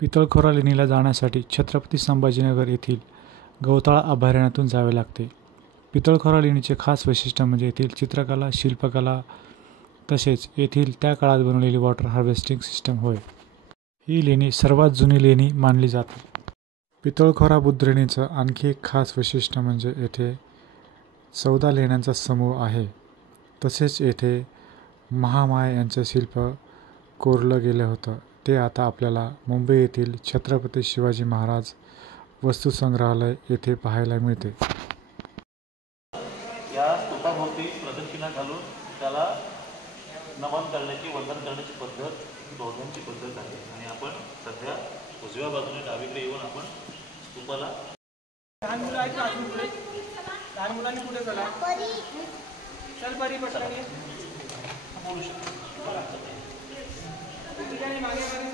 पितळखोरा लेणीला जाण्यासाठी छत्रपती संभाजीनगर येथील गौताळा अभयारण्यातून जावे लागते. पितळखोरा लेणीचे खास वैशिष्ट्य म्हणजे येथील चित्रकला, शिल्पकला तसेच येथील त्या काळात बनवलेली वॉटर हार्वेस्टिंग सिस्टम होय. ही लेणी सर्वात जुनी लेणी मानली जाते. पितळखोरा बुद्ध लेणीचं आणखी एक खास वैशिष्ट्य म्हणजे येथे 14 लेण्यांचा समूह आहे. तसेच येथे महामाया यांचं शिल्प कोरलं गेलं होतं. ते आता आपल्याला मुंबई येथील छत्रपती शिवाजी महाराज वस्तुसंग्रहालय येथे पाहायला मिळते. या स्तूपाभोवती प्रदक्षिणा घालून त्याला नमन करण्याची, वंदन करण्याची पद्धत बौद्धांची पद्धत आहे. आणि आपण सध्या उजव्या बाजूने डावीकडे येऊन आपण स्तूपाला लहान मुलं आहेत का? लहान मुलांनी कुठे चला चल परी पटकन बोलू शकतो. ठिकाणी मागे मागे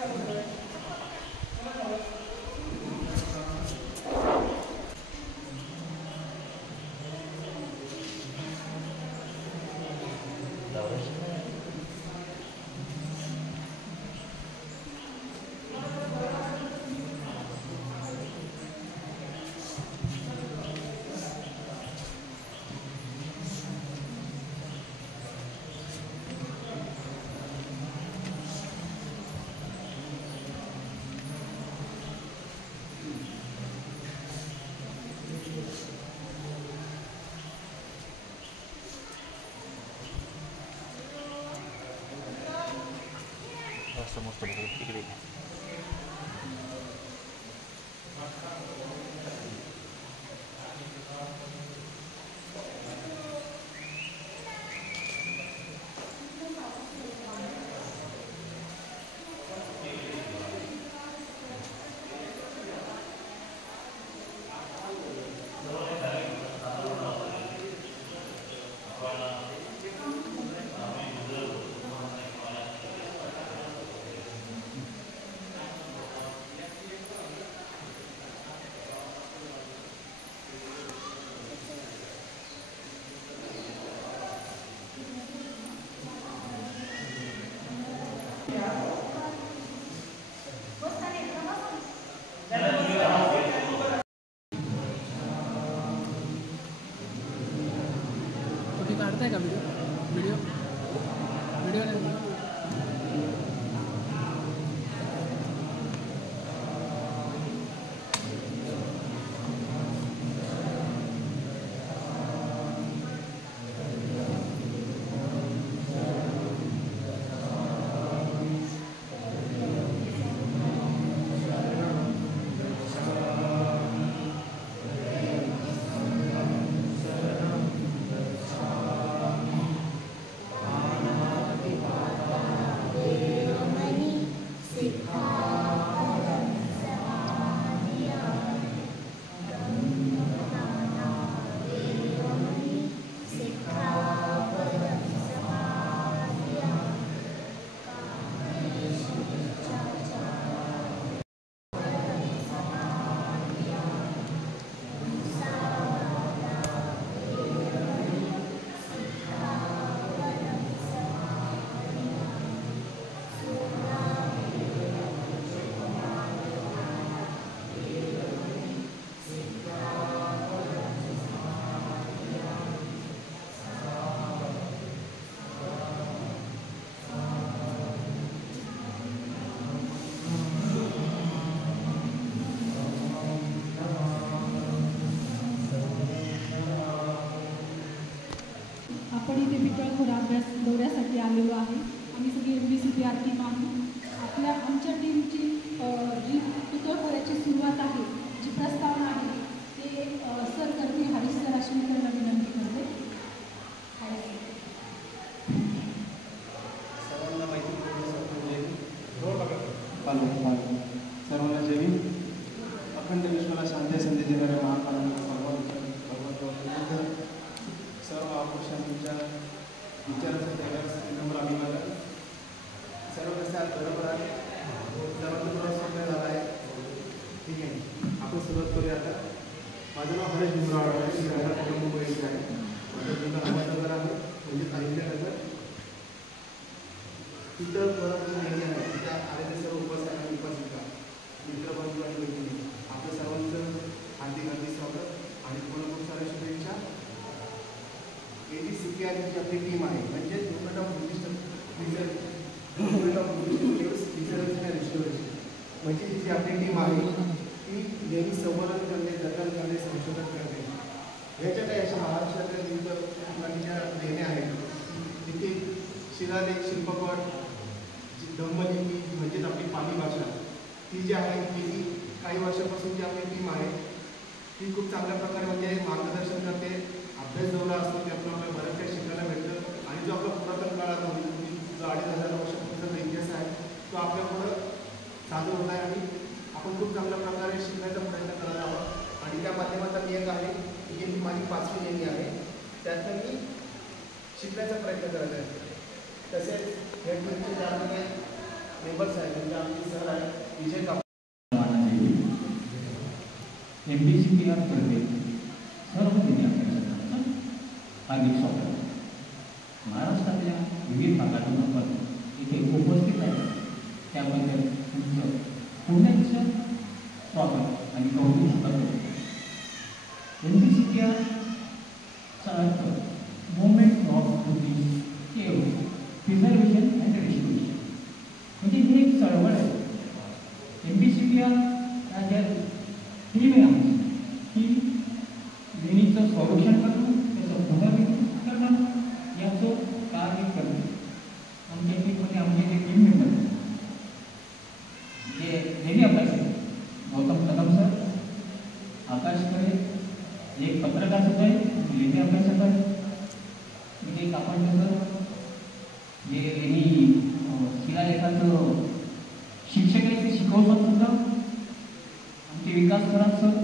समोर इकडे काढताय का व्हिडिओ नाही. आपण इथे पितळखोरा अभ्यास दौऱ्यासाठी आलेलो आहे. आम्ही सगळे MBCPR टीम आहोत. आमच्या टीमची जी पितळखोऱ्याची सुरुवात आहे, जी प्रस्तावना आहे ते सर करतील. हरीश सर अशी मी त्यांना विनंती करते. सर्वांना माहिती सर्वांना जय हिंद. अखंड विश्वाला शांती संधी देणाऱ्या महाकालांना सर्व महापुरुषांच्या विचारासाठी नम्र अभिवादन. सर्व कसं आज बरोबर आहे, सर्वांचा थोडा समय झाला आहे. ठीक आहे, आपण सुरुवात करूया आता. माझं नाव हरीश भीमराव आहे. मी राहणार मुंबई इथे आहे. माझं जिल्हा अहमदनगर आहे, म्हणजे अहिल्यानगर. पितळखोरा जी लेणी आहे त्या आलेले सर्व उपासक आणि उपासिका मित्रबंधू आणि मैत्रिणी, आपलं सर्वांचं हार्दिक स्वागत आणि तुम्हाला खूप साऱ्या शुभेच्छा. ABCPR जी आपली टीम आहे, म्हणजे गव्हर्नमेंट ऑफ म्हणजे जी आपली टीम आहे ती नेहमी संवर्धन करणे, जतन करणे, संशोधन करणे, ह्याच्या काही अशा महाराष्ट्रातल्या विविध ठिकाणच्या लेण्या आहेत. तिथे शिलालेख, शिल्पपट, धम्मलिपी म्हणजेच आपली पाली भाषा ती जी आहे ती काही वर्षापासूनची आपली टीम आहे ती खूप चांगल्या प्रकारे म्हणजे मार्गदर्शन करते. अभ्यास दौरा असतो त्यातून आपल्याला बऱ्याच काही शिकायला भेटतं आणि जो आपला पुरातन काळात जो 2500 वर्षापूर्वीचा इतिहास आहे तो आपल्या पुढं चालू होत आहे आणि आपण खूप चांगल्या प्रकारे शिकण्याचा प्रयत्न करत आहोत. आणि त्या माध्यमातून एक आहे की जी माझी 5वी लेणी आहे त्यातनं मी शिकण्याचा प्रयत्न करत आहे. तसेच या टीमचे जे आपले मेंबर्स आहेत म्हणजे आमचे सर आहेत विजय कापड. MBCPR तर्फे सर्व विद्यार्थ्यांचा हार्दिक स्वागत. महाराष्ट्रातल्या विविध भागातून आपण इथे उपस्थित आहे त्याबद्दल तुमचं पुण्याचं स्वागत आणि कौतुक सुद्धा करतो. MBCPR चा अर्थ movement of Buddhist care preservation and restoration म्हणजे ही एक चळवळ आहे. MBCPR ह्या ज्या टीम आहे आमची ही लेणीचं संरक्षण करणं, त्याचं पुनर्विकसित करणं याचं कार्य करणं. आमच्या टीममध्ये आमचे जे टीम मेंबर जे लेणी अभ्यासक गौतम कदम सर, आकाश खरे, एक पत्रकार सुद्धा आहे, लेणी अभ्यासक आहे, विजय कापड सर जे लेणी शिलालेखाचं शिक्षक आहे ते शिकवतात सुद्धा, आमचे विकास सर,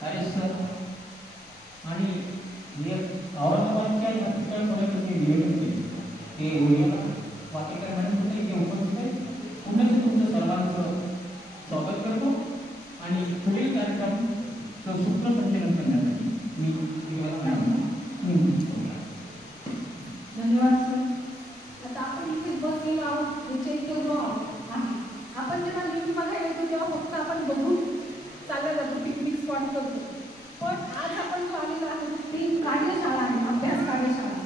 हरेश सर आणि जे औरंगाबादच्या या ठिकाणी नियोजन केले ते वाटेकर मॅडम होते जे उपस्थित आहे. पुन्हा तुमचं सर्वांचं स्वागत करतो आणि पुढील कार्यक्रमाचं सूत्रसंचलन करण्यासाठी मी धन्यवाद सर. आता आपण इथे बसलेलो आहोत याचे एक आहे. आपण जेव्हा लेणी बघायला येतो तेव्हा फक्त आपण बघून चालला जातो, पिकनिक स्पॉट करतो. पण आज आपण जो आलेलो आहे ती कार्यशाळा आहे, अभ्यास कार्यशाळा.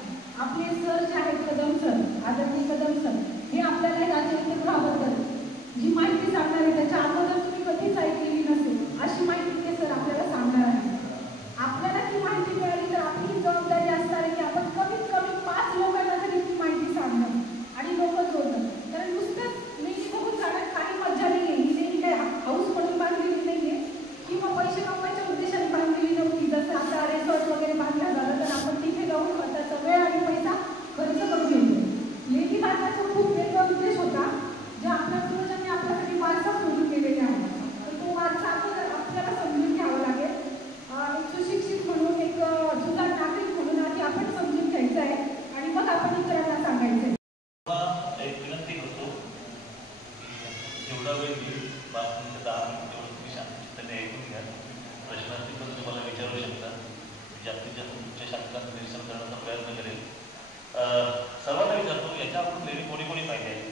आपले सर जे आहेत कदम सर, आदरणीय कदम सर, हे आपल्याला या चैत्यगृहाबद्दल जी माहिती सांगणार आहे त्याच्या अगोदर तुम्ही कधीच ऐकलेली नसेल अशी माहिती ते सर आपल्याला सांगणार आहे. आपल्याला ती माहिती मिळाली तर आपली ही जबाबदारी असणार आहे की आपण कमीत कमी 5 लोकांना तरी ती माहिती सांगणार आणि लोक जोडणं. कारण नुसतंच लेणी बघून जाण्यात काही मजा नाही आहे. ही लेणी काय हाऊस म्हणून बांधलेली नाही आहे किंवा पैसे कमवायच्या उद्देशाने बांधलेली नव्हती. जसं आता रिसॉर्ट वगैरे बांधलं झालं तर आपण तिथे जाऊन स्वतःचा वेळ आणि पैसा खर्च करून घेतो. लेणी बांधण्याचा खूप वेगळा उद्देश होता जे आपल्या पूर्वजांनी आपल्यासाठी वारसा सोडून गेलेले आहे. तर तो वारसा आपल्याला समजून घ्यावा लागेल. एक सुशिक्षित म्हणून, एक जुना नागरिक म्हणून आधी आपण समजून घ्यायचं आहे आणि मग आपण इतरांना सांगायचं आहे. एक विनंती करतो जेवढा वेळ मी 5 मिनिटं 10 मिनिटं तेवढं तुम्ही शांतचित्ताने ऐकून घ्या. प्रश्न असतील तर तुम्ही मला विचारू शकता. जास्तीत जास्त तुमच्या शंकांचं निरसन करण्याचा प्रयत्न करेल. सर्वांना विचारतो याच्या आपण लेणी कोणी कोणी पाहिजे आहे?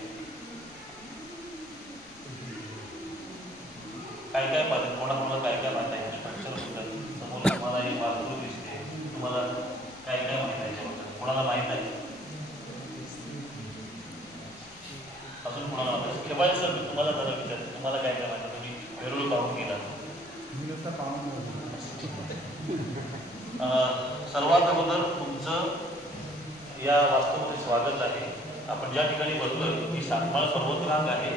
काय काय पाहिजे, कोणाकोणाला काय काय माहिती आहे, स्ट्रक्चर सुद्धा समोर तुम्हाला एक वास्तू दिसते, तुम्हाला काय काय माहिती आहे याच्याबद्दल, कोणाला माहीत आहे? अजून कोणाला माहिती? केव्हा सर मी तुम्हाला जरा विचारतो तुम्हाला काय काय माहिती? तुम्ही वेरूळ पाहून गेला. सर्वात अगोदर तुमचं या वास्तूमध्ये स्वागत आहे. आपण ज्या ठिकाणी बसलो ही सातमाळ पर्वतरांग आहे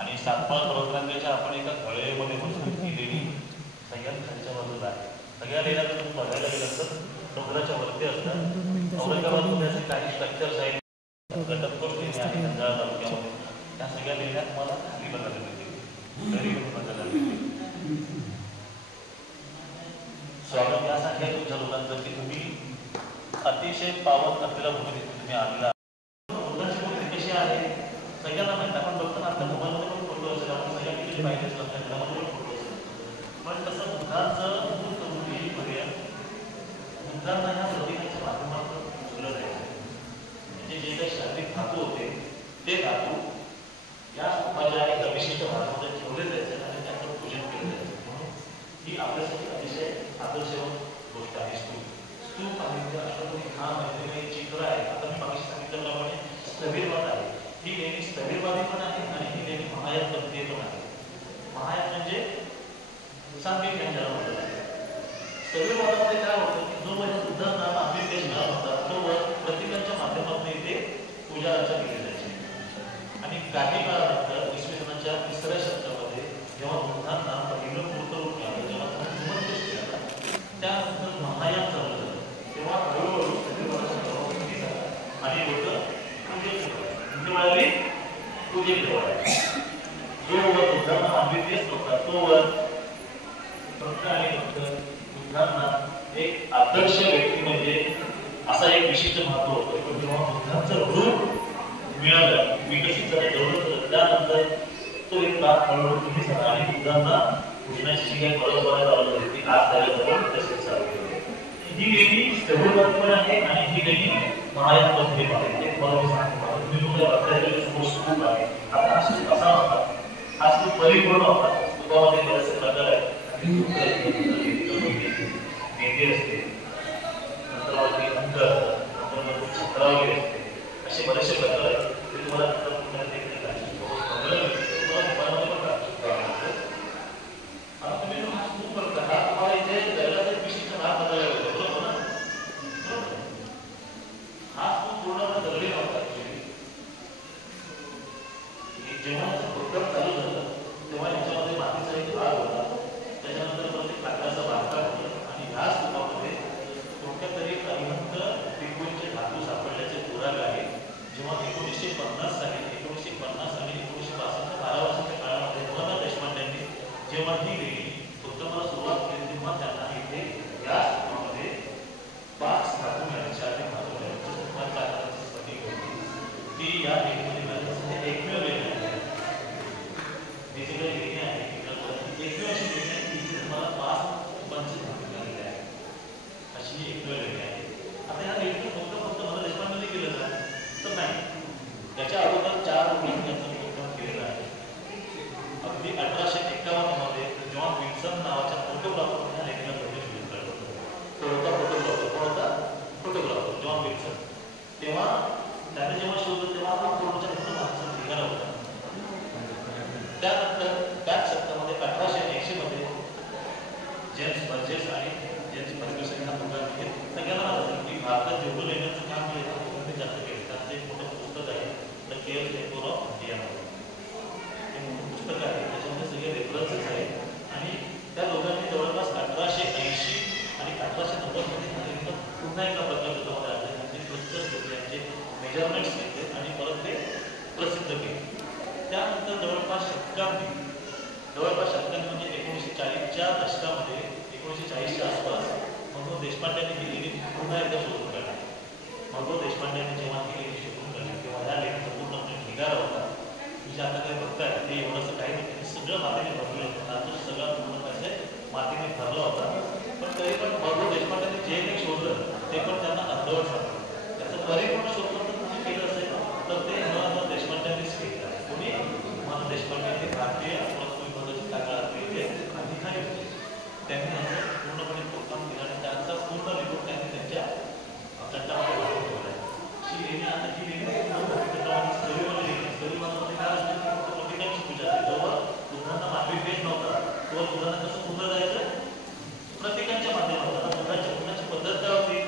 आणि सातमाळ पर्वतरांगेच्या आपण एका तळेमध्ये बसून केलेली सगळ्यात खालच्या बाजूला आहे. सगळ्या लेण्या तुम्ही बघायला गेलं तर समुद्राच्या वरती असतात. औरंगाबादमध्ये असे काही स्ट्रक्चर्स आहेत, घटककोट लेण्या आहेत खंडाळा तालुक्यामध्ये, त्या सगळ्या लेण्या तुम्हाला खाली बघायला मिळतील, घरी बघायला मिळतील. स्वागत यासाठी आहे तुमच्या लोकांचं की तुम्ही अतिशय पावन असलेल्या भूमीत तुम्ही आलेला. बुद्धाची मूर्ती कशी आहे सगळ्यांना माहिती. आपण बघतो ना आपल्या मोबाईलमध्ये पण फोटो असेल, आपण सगळ्या ठिकाणी पाहिजे असेल, आपल्या घरामध्ये पण फोटो असेल. पण तसं बुद्धाचं मूर्तीमध्ये बुद्धांना ह्या प्रतीकांच्या माध्यमातून फुलं द्यायचं. म्हणजे जे काही शारीरिक धातू होते ते धातू या स्तूपाच्या एका विशिष्ट भागामध्ये ठेवले पूजा अर्चा केली जायची. आणि काही काळानंतर इसवी सनाच्या 3ऱ्या शतकामध्ये जेव्हा बुद्धांना पहिलं मूर्तरूप मिळालं, जेव्हा त्यांना जिवंत केलं, त्यानंतर महायान चालू झालं. तेव्हा हळूहळू आणि लोक पूजेला मिळाली, पूजेला वळाली. जो वर बुद्धांना मानवी तेच नव्हता, तो वर फक्त आणि फक्त बुद्धांना एक आदर्श व्यक्ती म्हणजे असा एक विशिष्ट महत्व होतं. पण जेव्हा बुद्धांचं रूप मिळालं, विकसित झालं, डेव्हलप झालं, त्यानंतर तो एक भाग हळूहळू कमी झाला आणि बुद्धांना पूजनाची जी काही परंपरा चालू झाली ती आज त्याला तसेच चालू केली. ही लेणी स्थळबद्ध आहे आणि ही लेणी महायान पद्धती आहे. एक मला सांगतो, तुम्ही तुमच्या भक्ताच्या समोर स्तूप आहे. आता हा स्तूप कसा होता? हा स्तूप परिपूर्ण होता. स्तूपामध्ये बरेचसे प्रकार आहेत. मेंढी असते, नंतर अंतर, नंतर छत्रा वगैरे असते, असे बरेचसे प्रकार आहेत. ते तुम्हाला नंतर तुम्ही हा स्तूप करता, हा तुम्हाला इथे जगाचा एक विशिष्ट भाग बघायला मिळतो, बरोबर ना? हा स्तूप पूर्ण दगडी नव्हता. जेव्हा भक्कम चालू झालं तेव्हा याच्यामध्ये मातीचा एक भाग होता, त्याच्यानंतर प्रत्येक लाकडाचा बांधकाम होतं आणि ह्या स्तूपामध्ये कोणत्या तरी अरिहंत पिंगूंचे धातू सापडल्याचे पुरावे आहे. जेव्हा 1950 साली 1950 आणि 1962 12 वर्षाच्या काळामध्ये नवनाथ देशपांड्यांनी जेव्हा ही लेणी उत्तमाला सुरुवात केली, तेव्हा त्यांना इथे या स्तूपामध्ये 5 धातू मिळायचे आणि धातू मिळायचे स्तूपाच्या आकाराची स्फटिक होती. ती या लेणीमध्ये मिळाली. एकमेव लेणी आहे, जी काही लेणी आहे एकमेव अशी लेणी आहे की तुम्हाला 5 स्तूपांची धातू मिळालेली आहे. अशी एकमेव लेणी आहे. आता ह्या लेणी फक्त मला देशपांडे केलं का तर नाही, त्याच्या अगोदर 4 लेण्यांचं खोदकाम केलेलं आहे. अगदी 1851 मध्ये जॉन विल्सन नावाच्या फोटोग्राफरने ह्या लेणीला प्रवेश दिला होता. तो होता फोटोग्राफर. कोण होता? Photographer John Wilson. तेव्हा त्याने जेव्हा शोधलं तेव्हा हा फोटोच्या फक्त माणसाचा ठिकाणा होता. त्यानंतर त्याच शतकामध्ये 1880 मध्ये जेम्स बर्जेस आणि जेम्स फर्ग्युसन ह्या दोघांनी सगळ्यांना माहिती की भारतात जेवढं लेण्यांचं काम केलं ते जास्त केलं. त्यांचं एक मोठं पुस्तक आहे the caves decor of India. हे मोठं पुस्तक आहे, त्याच्यामध्ये सगळे रेफरन्सेस आहेत. आणि त्या दोघांनी जवळपास 1880 आणि 1890 मध्ये पुन्हा एका प्रकल्पामध्ये आले. त्यांचे क्लस्टर्स घेतले, त्यांचे मेजरमेंट्स घेतले आणि परत ते प्रसिद्ध केले. त्यानंतर जवळपास शतकांनी म्हणजे 1940च्या दशकामध्ये 1940च्या आसपास मधुर देशपांड्यांनी ही लेणी पुन्हा एकदा शोधून काढली. मधुर देशपांड्यांनी जेव्हा ही लेणी शोधून काढली तेव्हा ह्या लेणीचा पूर्णपणे ढिगारा होता. म्हणजे आता काही बघताय ते एवढंसं काही नाही, सगळं मातीने भरलं होतं. नातून सगळा पूर्णपणे मातीने भरला होता. पण तरी पण मधुर देशपांड्यांनी जे काही शोधलं ते पण त्यांना अर्धवट सापडलं. त्याचं परिपूर्ण शोधलं तर तुम्ही केलं असेल तर ते नवनाथ देशपांड्यांनीच केलं. कोणी? नवनाथ देशपांडे हे भारतीय पुरातत्व काळातले अधिकारी होते. त्यांनी याचं पूर्णपणे खोदकाम केलं आणि त्यांचा पूर्ण रिपोर्ट त्यांनी त्यांच्या चट्टामध्ये वाढवून ठेवला आहे. ही लेणी आता ही लेणी स्तरीमध्ये काय असते? प्रत्येकाची पूजा असते. जेव्हा बुद्धांना मानवी भेट नव्हता तेव्हा बुद्धांना कसं पूजा जायचं? प्रत्येकाच्या माध्यमातून. बुद्धांच्या पूजाची पद्धत काय होती?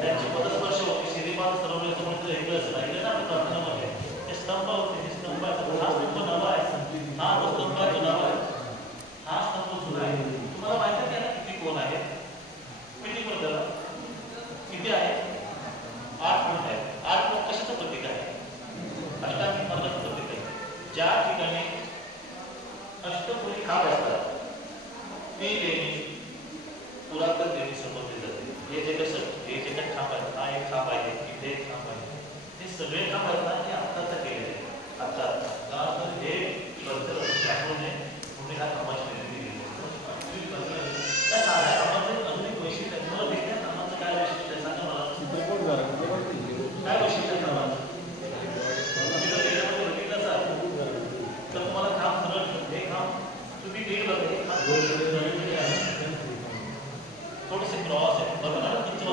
त्यांची पदस्पर्श होती. श्रीपाद सरवण्याचं म्हणजे वेगळं असं राहिलं ना प्रार्थनामध्ये. हे स्तंभ होते, हे स्तंभ आहे. हा स्तंभ नवा आहे, हा जो स्तंभ आहे तो नवा आहे, हा स्तंभ जुना आहे. तुम्हाला माहिती आहे ना किती कोण आहे? किती बद्दल किती आहे? 8 कोण आहे. 8 कोण कशाचं प्रतीक आहे? अष्टांगिक मार्गाचं प्रतीक आहे. ज्या ठिकाणी अष्टकोनी खांब असतात ती लेणी पुरातन लेणी समजली जाते. हे जे कसं हे जे काही खांब आहेत, हा एक खांब आहे, इथे एक खांब आहे, हे सगळे खांब आहेत ना हे आत्ताचा केलेले आहे. आता हे त्यामुळे पुणे ह्या कामाची निर्मिती केली. त्या साध्या कामामध्ये अजून एक वैशिष्ट्य आहे. तुम्हाला भेटल्या कामाचं काय वैशिष्ट्य आहे सांगा मला. काय वैशिष्ट्य आहे कामाचं? तुम्ही जर त्याच्यामध्ये बघितलं असाल तर तुम्हाला काम सरळ हे काम तुम्ही नीट बघा. हे काम थोडेसे क्रॉस आहे बघा ना तुमचं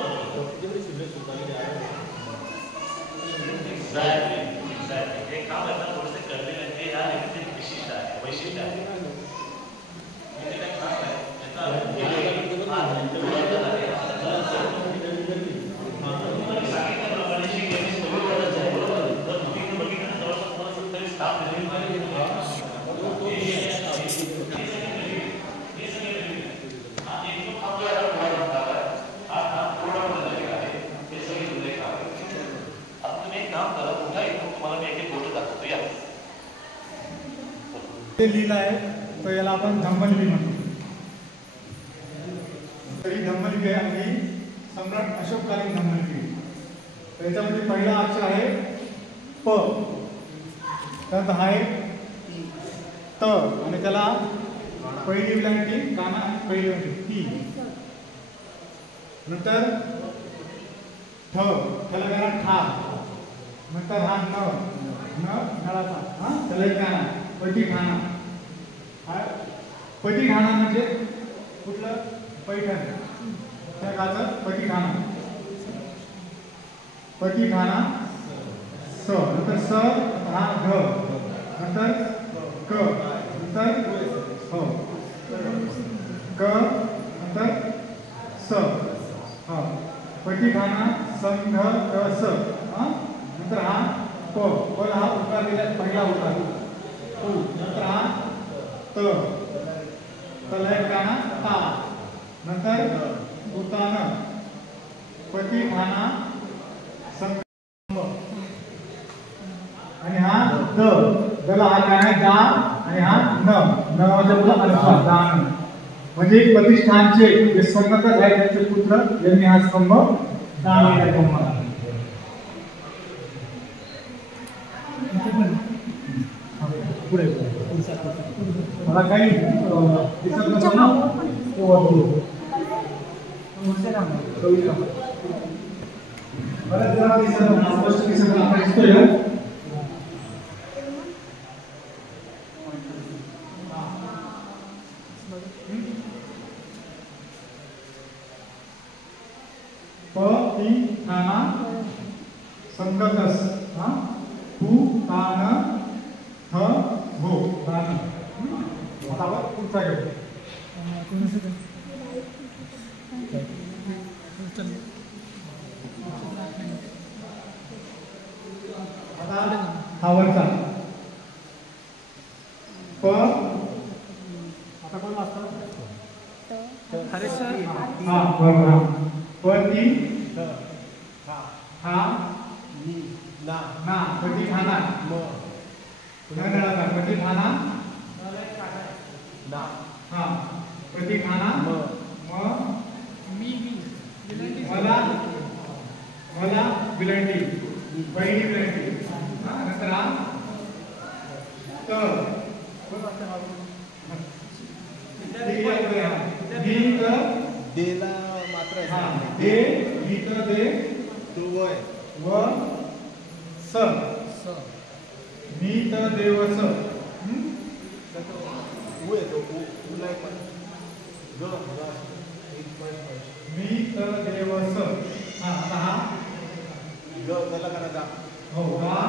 हे काम आहे ना थोडेसे करलेले आहे. हे ह्या लेणीचे विशिष्ट आहे, वैशिष्ट्य आहे. इथे काय काम आहे त्याचा सांगितल्याप्रमाणे ही लेणी ते लिहिलं आहे तर याला आपण धम्मलिपी म्हणतो. तर ही धम्मलिपी आहे आणि सम्राट अशोककालीन धम्मलिपी. तर याच्यामध्ये पहिला अक्षर आहे प, त्यानंतर हा आहे त आणि त्याला पहिली विलांटी काना पहिली विलांटी ती. नंतर ठ, त्याला करा ठा. नंतर हा न, नळाचा त्याला एक काना पटीखाना. पटीखाना म्हणजे कुठलं पैठण त्या काचं पटीखाना. पटीखाना स. नंतर स हा घ. नंतर क. नंतर हो क. नंतर स. हा पटीखाना संघ क स. नंतर हा प. प हा उकार दिला पहिला उकार उ. नंतर हा त. तलय काना ता. नंतर उतान पटीखाना संघ आणि हा द. दला हा काय आहे दा आणि हा न. नवाचा पुढे अल्फा दान. म्हणजे प्रतिष्ठानचे जे संगत आहेत त्यांचे पुत्र यांनी हा स्तंभ दान केला तुम्हाला. पुढे मला काही दिसत नसेल ना बरं जरा दिसत स्पष्ट दिसत आपण दिसतोय. पटीखाना संगतस पु तान थ भो दान. आता आपण पुढचा घेऊ. आता हा वरचा प. आता कोण वाचतं? हरेश सर. हा बरोबर. पती हा ना पटीखाना नळाचा पटीखाना हा पटीखाना म मला मला विलंटी पहिली विलंटी. नंतर हा त. देला मात्र हा दे गीत दे तो वय व स मीत देवस. उ येतो उला एक ग मीत देवस. हा आता हा ग त्याला करा गा. हो गा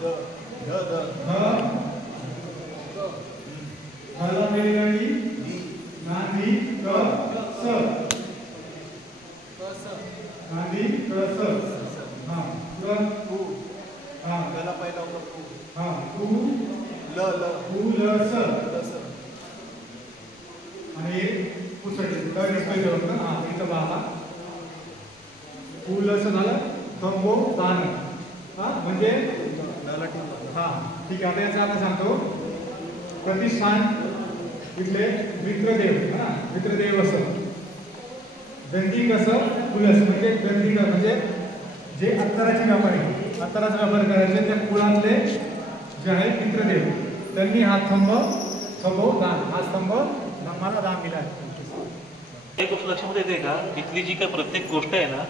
द ध ध ह हला मेलडी दी नांदी क स. नांदी क स. हा क उ हा त्याला पहिला होता उ. हा तू ल ल उ ल स. ल स. आणि पुसटे तर दिसतोय होतं. हा इथं बघा उ ल स झालं थंबो दान. हा म्हणजे हा ठीक आहे. आता याचा आता सांगतो. प्रतिष्ठान इथले मित्रदेव मित्रदेव असं गंधी कसं कुलस म्हणजे गंधी म्हणजे जे अत्तराचे व्यापारी अत्तराचा व्यापार करायचे त्या कुळातले जे आहे मित्रदेव त्यांनी हा थंबो दान हा स्तंभ मला दान दिला आहे. एक गोष्ट लक्षामध्ये येते का इथली जी काही प्रत्येक गोष्ट आहे ना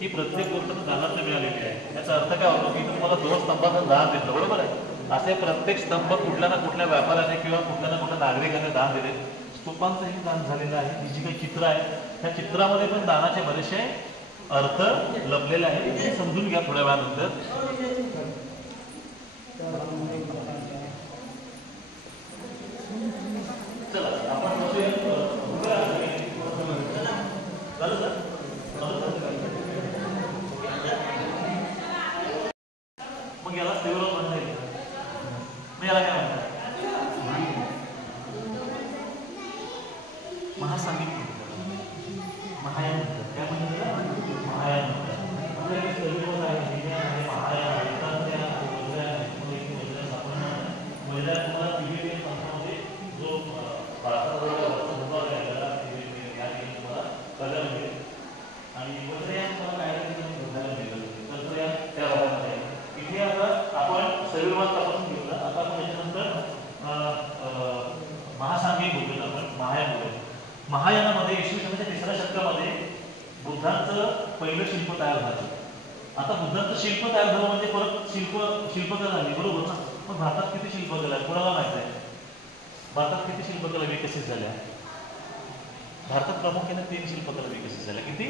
ही प्रत्येक गोष्ट दानात मिळालेली आहे. याचा अर्थ काय होतो की तुम्हाला 2 स्तंभाचं दान दिलं बरोबर आहे. असे प्रत्येक स्तंभ कुठल्या ना कुठल्या व्यापाऱ्याने किंवा कुठल्या ना कुठल्या नागरिकाने दान दिले. स्तूपांचंही दान झालेलं आहे. ही जी काही चित्र आहे त्या चित्रामध्ये पण दानाचे बरेचसे अर्थ लपलेले आहेत. हे समजून घ्या थोड्या वेळानंतर. चला आपण मग याला सेवराव म्हणता येईल. मग याला काय म्हणतात महासंगीत महायान म्हणतात. काय म्हणतात महायान महायान बघायला मिळेल. आणि वज्रयान तुम्हाला काय बघायला मिळेल. वज्रयान त्या भागामध्ये इथे आता आपण सैरवाद तपासून घेऊया. आता आपण याच्यानंतर महासांघिक बघूया. आपण महायान बघूया. महायानामध्ये इसवी सनाच्या 3ऱ्या शतकामध्ये बुद्धांचं पहिलं शिल्प तयार झालं. आता बुद्धांचं शिल्प तयार झालं म्हणजे परत शिल्पकला आली, बरोबर ना. मग भारतात किती शिल्पकला आहे कोणाला माहित आहे? भारतात किती शिल्पकला विकसित झाल्या? भारतात प्रामुख्याने 3 शिल्पकला विकसित झाल्या. किती?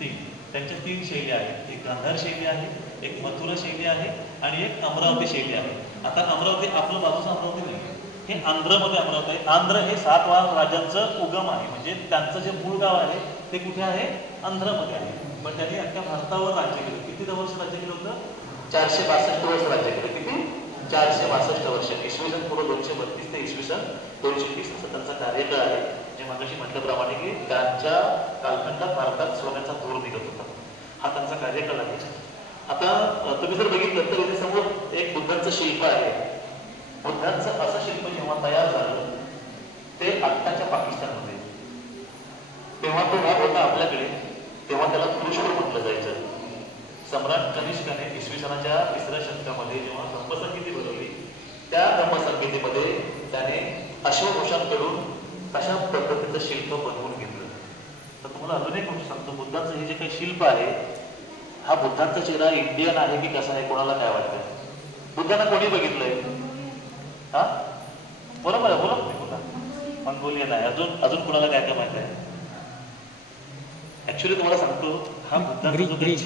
3. त्यांच्या 3 शैली आहेत. एक गांधार शैली आहे, एक मथुरा शैली आहे आणि एक अमरावती शैली आहे. आता अमरावती आपलं बाजूचं अमरावती नाही, हे आंध्रमध्ये अमरावती आहे. आंध्र हे 7 वार राज्यांचं उगम आहे, म्हणजे त्यांचं जे मूळ गाव आहे ते कुठे आहे? आंध्रमध्ये आहे. पण त्यांनी अख्ख्या भारतावर राज्य केलं. किती वर्ष राज्य केलं होतं? 462 वर्ष राज्य केलं. किती? 462 वर्ष. इसवी सन पूर्व 232 ते इसवी सन 230 असं त्यांचा कार्यकाळ आहे. जे मागाशी म्हटल्याप्रमाणे की त्यांच्या कालखंडात भारतात सोन्याचा धूर निघत होता. हा त्यांचा कार्यकाळ आहे. आता तुम्ही जर बघितलं तर इथे समोर एक बुद्धांचं शिल्प आहे. बुद्धांचं असं शिल्प जेव्हा तयार झालं ते आत्ताच्या पाकिस्तानमध्ये, तेव्हा तो भाग होता आपल्याकडे, तेव्हा त्याला पुरुषपूर म्हटलं जायचं. सम्राट कनिष्काने इसवी सनाच्या 3ऱ्या शतकामध्ये जेव्हा धम्मसंहिता बनवली, त्या धम्मसंहितेमध्ये त्याने अश्वघोषांकडून अशा पद्धतीचं शिल्प बनवून घेतलं. तर तुम्हाला अजून एक गोष्ट सांगतो, बुद्धांचं हे जे काही शिल्प आहे, हा बुद्धांचा चेहरा इंडियन आहे की कसा आहे कोणाला काय वाटतं? बुद्धांना कोणी बघितलंय? हा बरोबर आहे, बोला तुम्ही बोला. मंगोलियन आहे. अजून कोणाला काय काय माहित आहे? ऍक्च्युली तुम्हाला सांगतो, हा बुद्धांचा जो काही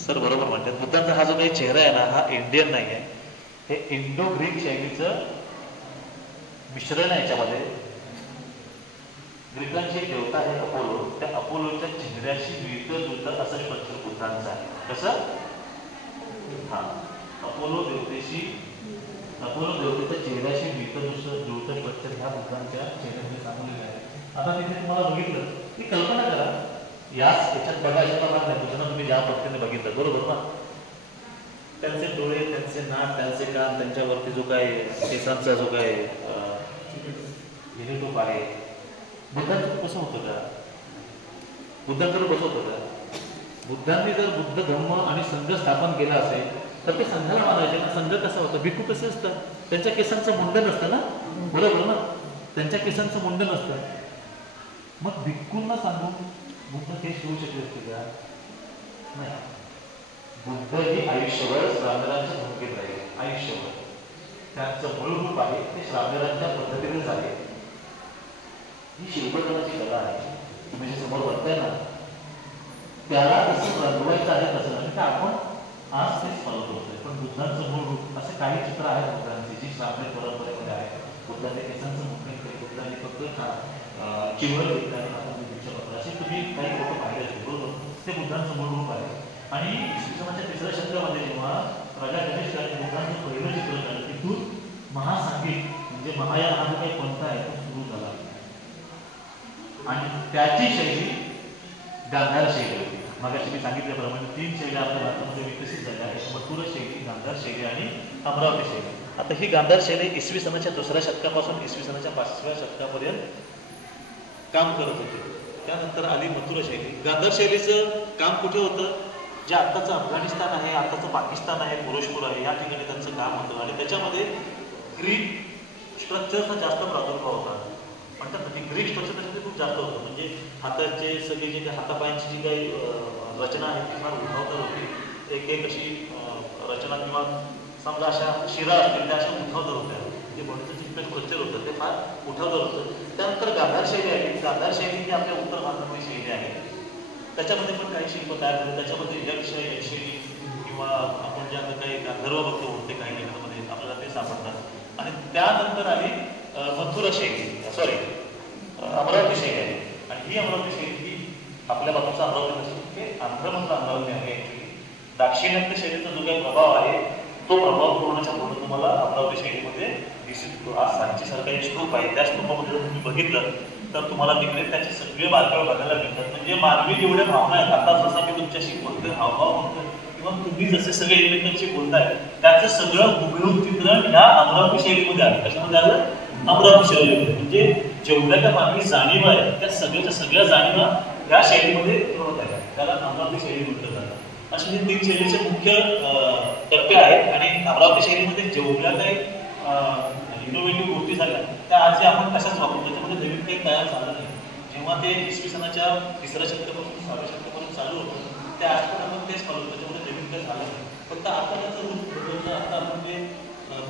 सर बरोबर म्हणतात, बुद्धांचा हा जो काही चेहरा आहे ना, हा इंडियन नाही आहे. हे इंडो ग्रीक शैलीचं मिश्रण आहे. याच्यामध्ये ग्रीकांची एक देवता आहे अपोलो, त्या अपोलोच्या चेहऱ्याशी मिळतं जुळतं असं स्ट्रक्चर बुद्धांचं आहे. कसं? हा अपोलो देवतेच्या चेहऱ्याशी मिळतं जुळतं स्ट्रक्चर ह्या बुद्धांच्या चेहऱ्यामध्ये सांगलेलं आहे. आता तिथे तुम्हाला बघितलं की कल्पना करा, याच्यात बघा अशा भाग नाही बुद्धांना तुम्ही ज्या पद्धतीने बघितलं, बरोबर ना. त्यांचे डोळे, त्यांचे नाक, त्यांचे कान, त्यांच्यावरती जो काय केसांचा जो काय हिरेटोप आहे, बुद्धांचं कसं होतं का? बुद्धांकडे कसं होतं का? बुद्धांनी जर बुद्ध धम्म आणि संघ स्थापन केला असेल तर ते संघाला मानायचे ना. संघ कसा होता? भिक्खू कसे असतात? त्यांच्या केसांचं मुंडन असतं ना, बरोबर ना. त्यांच्या केसांचं मुंडन असतं. मग भिक्खूंना सांगून बुद्ध हे शिवू शकले असते का? नाही. बुद्ध ही आयुष्यभर श्रावणाच्या भूमिकेत राहिले. आयुष्यभर त्यांचं मूळ रूप आहे ते श्रावणाच्या पद्धतीने झाले. ही शिल्पकलाची कला आहे. तुम्ही जे समोर बघताय ना, त्याला कसं रंगवायचं आहे तसं नाही. तर आपण आज तेच फॉलो करतोय. पण बुद्धांचं मूळ रूप असे काही चित्र आहेत बुद्धांची जी श्रावण परंपरेमध्ये आहेत. बुद्धांच्या केसांचं मुख्य केलं, बुद्धांनी फक्त चिवळ घेतलं आणि आपण भिक्षापत्र असे तुम्ही काही फोटो पाहिले असतील, बरोबर. ते बुद्धांचं मूळ रूप आहे. आणि इसवी सनाच्या 3ऱ्या शतकामध्ये जेव्हा राजा कनिष्काने बुद्धांचं पहिलं चित्र काढलं, तिथून महासांघिक म्हणजे महायान हा जो काही पंथ आहे तो सुरू झाला. आणि त्याची शैली गांधार शैली होती. मागाशी मी सांगितल्याप्रमाणे 3 शैल्या आपल्या भारतामध्ये विकसित झाल्या आहेत. मथुरा शैली, गांधार शैली आणि अमरावती शैली. आता ही गांधार शैली इसवी सनाच्या 2ऱ्या शतकापासून इसवी सनाच्या 5व्या शतकापर्यंत काम करत होते. त्यानंतर आली मथुरा शैली. गांधार शैलीचं काम कुठे होतं? जे आत्ताचं अफगाणिस्तान आहे, आत्ताचं पाकिस्तान आहे, पुरुषपूर आहे, या ठिकाणी त्यांचं काम होतं. आणि त्याच्यामध्ये ग्रीक स्ट्रक्चरचा जास्त प्रादुर्भाव होता. म्हणतात ना की ग्रीक स्ट्रक्चर त्याच्यामध्ये खूप जास्त होतं. म्हणजे हाताचे सगळे जे काही हातापायांची जी काही रचना आहे ती फार उठावदार होती. एक अशी रचना किंवा समजा अशा शिरा असतील त्या अशा उठावदार होत्या. जे बॉडीचं जे स्ट्रक्चर होतं ते फार उठावदार होतं. त्यानंतर गांधार शैली आहे. गांधार शैली ही आपल्या उत्तर भारतामध्ये शैली आहे. त्याच्यामध्ये पण काही शिल्प तयार झाले. त्याच्यामध्ये यक्ष, यक्षिणी किंवा आपण जे आता काही गांधर्व बघतो ते काही लेखनामध्ये आपल्याला ते सापडतात. आणि त्यानंतर आली मथुरा शैली, सॉरी अमरावती शैली आहे. आणि ही अमरावती शैली ही आपल्या बाजूचा अमरावती नसून हे आंध्रमधला अमरावती आहे. दाक्षिणात्य शैलीचा जो काही प्रभाव आहे तो प्रभाव पूर्णच्या पूर्ण तुम्हाला अमरावती शैलीमध्ये दिसून येतो. आज सांचीसारखा एक स्तूप आहे, त्या स्तूपामध्ये जर तुम्ही बघितलं तर तुम्हाला तिकडे त्याचे सगळे बारकावे बघायला मिळतात. म्हणजे मानवी जेवढ्या भावना आहेत, आता जसं मी तुमच्याशी बोलतोय, हावभाव बोलतोय किंवा तुम्ही जसे सगळे एकमेकांशी बोलताय त्याचं सगळं हुबेहूब चित्रण ह्या अमरावती शैलीमध्ये आलं. कशामध्ये आलं? अमरावती शैलीमध्ये. म्हणजे जेवढ्या त्या मानवी जाणीवा आहेत त्या सगळ्या जाणीवा या शैलीमध्ये बनवत आहे, त्याला अमरावती शैली म्हटलं जातं. असे हे 3 शैलीचे मुख्य टप्पे आहेत. आणि अमरावती शैलीमध्ये जेवढ्या काही इनोव्हेटिव्ह गोष्टी झाल्या त्या आजही आपण तशाच वापरतो, त्याच्यामध्ये नवीन काही तयार झालं नाही. जेव्हा ते इसवी सनाच्या 3ऱ्या शतकापासून 6व्या शतकापर्यंत चालू होतं त्या आज पण आपण तेच फॉलो, त्याच्यामध्ये नवीन काही झालं नाही. फक्त आता त्याचं रूप बदललं. आता आपण जे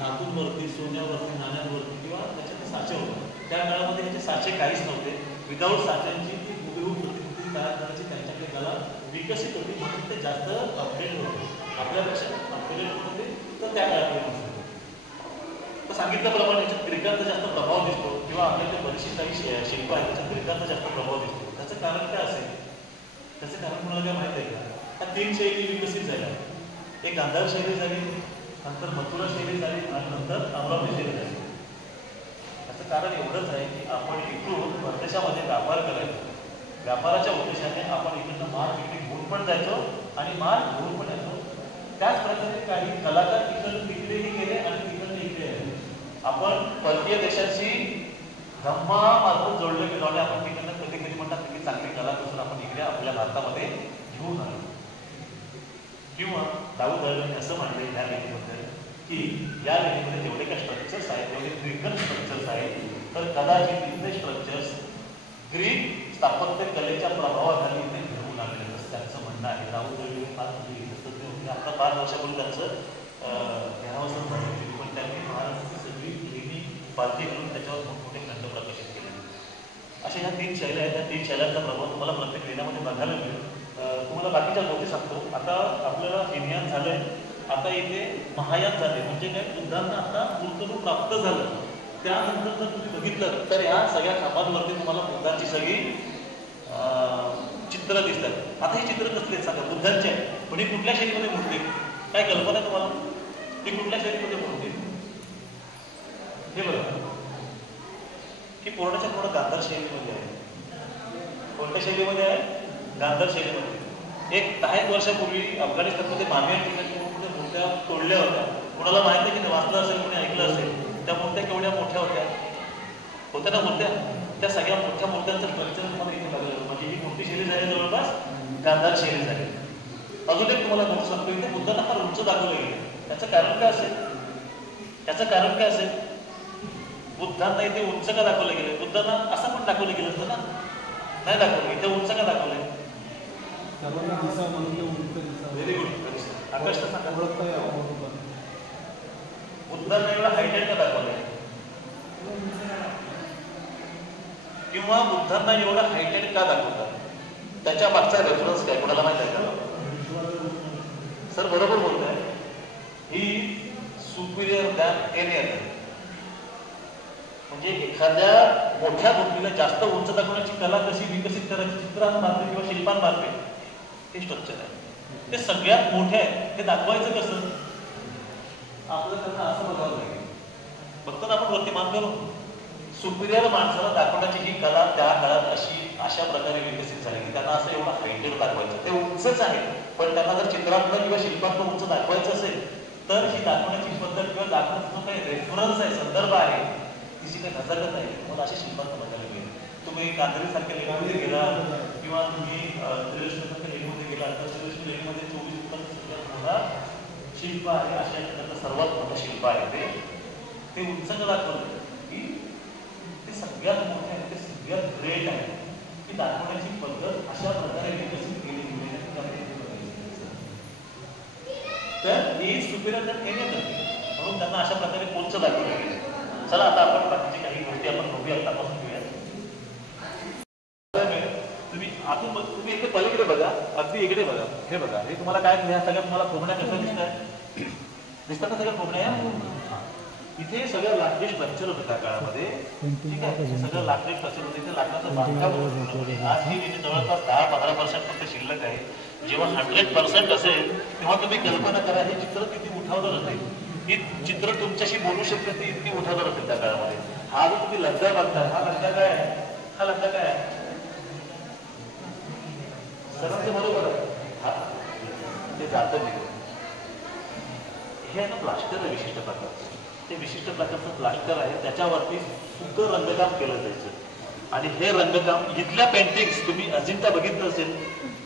धातूंवरती, सोन्यावरती, नाण्यांवरती किंवा त्याच्यात साचे होतं, त्या काळामध्ये ह्याचे साचे काहीच नव्हते. विदाऊट साच्यांची ती हुबेहूब प्रतिकृती तयार करायची त्यांच्याकडे कला विकसित होती, म्हणून ते जास्त अपडेट होते, आपल्यापेक्षा अपडेट होते. तर त्या काळाकडे नसतं. तर सांगितल्याप्रमाणे याच्यात ग्रीकांचा जास्त प्रभाव दिसतो किंवा आपल्याकडे बरीचशी काही शिल्प आहेत त्याच्यात ग्रीकांचा जास्त प्रभाव दिसतो. त्याचं कारण काय असेल? त्याचं कारण कोणाला काय माहीत आहे का? ह्या 3 शैली विकसित झाल्या. एक गांधार शैली झाली, नंतर मथुरा शैली झाली आणि नंतर अमरावती शैली झाली. त्याचं कारण एवढंच आहे की आपण इकडून परदेशामध्ये व्यापार करायचो. व्यापाराच्या उद्देशाने आपण इकडनं माल विक्री घेऊन पण जायचो आणि माल घेऊन पण यायचो. त्याच प्रकारे काही कलाकार तिकडून तिकडेही गेले आणि तिकडनं इकडे आले. आपण परकीय देशांशी धम्मामार्फत जोडले गेलो आणि आपण तिकडनं कधी कधी म्हणतात की चांगली कला करून आपण इकडे आपल्या भारतामध्ये घेऊन आलो. किंवा दाऊद अल्लाने असं म्हटलं या लेखीबद्दल की या लेखीमध्ये जेवढे काही स्ट्रक्चर्स आहेत तेवढे ग्रीकन स्ट्रक्चर्स आहेत, तर कदाचित इथले स्ट्रक्चर्स ग्रीक स्थापत्य कलेच्या प्रभावाखाली इथे घेऊन आलेले असं त्यांचं म्हणणं आहे. दाऊद अल्ला फार मोठी तज्ञ होते. आता 5 वर्षापूर्वी त्यांचं देहावसन झालं, पण त्यांनी महाराष्ट्राची सगळी लेणी पालथी घालून त्याच्यावर मोठमोठे खंड प्रकाशित केले. अशा ह्या 3 शैल्या आहेत. त्या 3 शैल्यांचा प्रभाव तुम्हाला प्रत्येक लेण्यामध्ये बघायला मिळेल. तुम्हाला बाकीच्या गोष्टी सांगतो. आता आपल्याला हिमयान झालंय, आता इथे महायान झाले, म्हणजे काय बुद्धांना आता मूर्तरूप प्राप्त झालं. त्यानंतर जर तुम्ही बघितलं तर या सगळ्या खांबांवरती तुम्हाला बुद्धांची सगळी चित्र दिसतात. आता ही चित्र कसली आहेत सांगा? बुद्धांची आहे, पण ही कुठल्या शैलीमध्ये मूर्ती? काय कल्पना आहे तुम्हाला? ही कुठल्या शैलीमध्ये मूर्ती? हे बघा, ही पूर्णच्या पूर्ण गांधार शैलीमध्ये आहे. कोणत्या शैलीमध्ये आहे? गांधार शैलीमध्ये. एक 10 वर्षापूर्वी अफगाणिस्तानमध्ये मामियान ठिकाणी मूर्त्या तोडल्या होत्या. कोणाला माहिती आहे की नाही? वाचलं असेल, कोणी ऐकलं असेल. त्या मूर्त्या केवढ्या मोठ्या होत्या ना मूर्त्या? त्या सगळ्या मोठ्या मूर्त्यांचं स्ट्रक्चर तुम्हाला इथे बघायला, म्हणजे ही मोठी शैली झाली जवळपास गांधार शैली झाली. अजून एक तुम्हाला गोष्ट सांगतो, इथे बुद्धांना फार उंच दाखवलं गेलं. त्याचं कारण काय असेल? त्याचं कारण काय असेल? बुद्धांना इथे उंच का दाखवलं गेलं? बुद्धांना असं पण दाखवलं गेलं असतं ना? नाही दाखवलं. इथे उंच का दाखवलंय? Very good. आकाश बुद्धांना एवढा हायटेड का दाखवलंय? किंवा बुद्धांना एवढा हायटेड का दाखवतात? त्याच्या मागचा रेफरन्स काय कोणाला माहित आहे का? सर बरोबर बोलताय. ही सुपिरियर दॅन एनी अदर. म्हणजे एखाद्या मोठ्या गोष्टीला जास्त उंच दाखवण्याची कला कशी विकसित करायची चित्रांमार्फत किंवा शिल्पांमार्फत हे स्ट्रक्चर आहे. ते सगळ्यात मोठे आहे. ते दाखवायचं कसं? आपलं त्यांना असं बघावं लागेल. बघतो ना आपण वरती मान करून. सुपिरियर माणसाला दाखवण्याची ही कला त्या काळात अशा प्रकारे विकसित झाली की त्यांना असं एवढं हायटेड दाखवायचं. ते उंचच आहे, पण त्यांना जर चित्रातलं किंवा शिल्पातलं उंच दाखवायचं असेल तर ही दाखवण्याची पद्धत किंवा दाखवण्याचा जो काही रेफरन्स आहे, संदर्भ आहे, तिची काही नजाकत आहे. मला अशा शिल्पात बघायला मिळेल. तुम्ही कांदळीसारख्या लेण्यामध्ये गेला किंवा तुम्ही त्रिरश्मीसारख्या लेणीमध्ये गेला तर त्रिरश्मी लेणीमध्ये 24 फुटांचा सगळ्यात मोठा शिल्प आहे. अशा त्याचं सर्वात मोठं शिल्प आहे. ते उंच का दाखवलं की ते सगळ्यात मोठे आहे, ते सगळ्यात ग्रेट आहे. की दाखवण्याची पद्धत अशा प्रकारे विकसित केली गेली तर ही सुपिरियर दॅन एनी अदर, म्हणून त्यांना अशा प्रकारे उंच दाखवलं गेलं. चला आता आपण बाकीची काही गोष्टी आपण बघूया. तपासून घेऊया. तुम्ही इथे पलीकडे बघा, अगदी इकडे बघा. हे बघा, हे तुम्हाला काय सगळ्या तुम्हाला खोबण्या कसं दिसत आहे? दिसतात ना सगळ्या खोबण्या? इथे सगळं लाकडी स्ट्रक्चर होतं त्या काळामध्ये. ठीक आहे, सगळं लाकडी स्ट्रक्चर होतं. इथे लाकडाचं बांधकाम होतं. आज ही जवळपास 10-15% फक्त शिल्लक आहे. जेव्हा 100% असेल तेव्हा तुम्ही कल्पना करा हे चित्र किती उठावदार असेल. ही चित्र तुमच्याशी बोलू शकते ती इतकी उठावदार असेल त्या काळामध्ये. हा जो तुम्ही लग्न बघता, हा लग्न काय आहे? हा लग्न काय आहे? सर्वांचं बरोबर आहे. हा ते जातं निघून. हे आहे ना प्लास्टर आहे विशिष्ट प्रकारचं. ते विशिष्ट प्रकारचं प्लास्टर आहे, त्याच्यावरती सुकं रंगकाम केलं जायचं. आणि हे रंगकाम इथल्या पेंटिंग्स तुम्ही अजिंठा बघितलं असेल,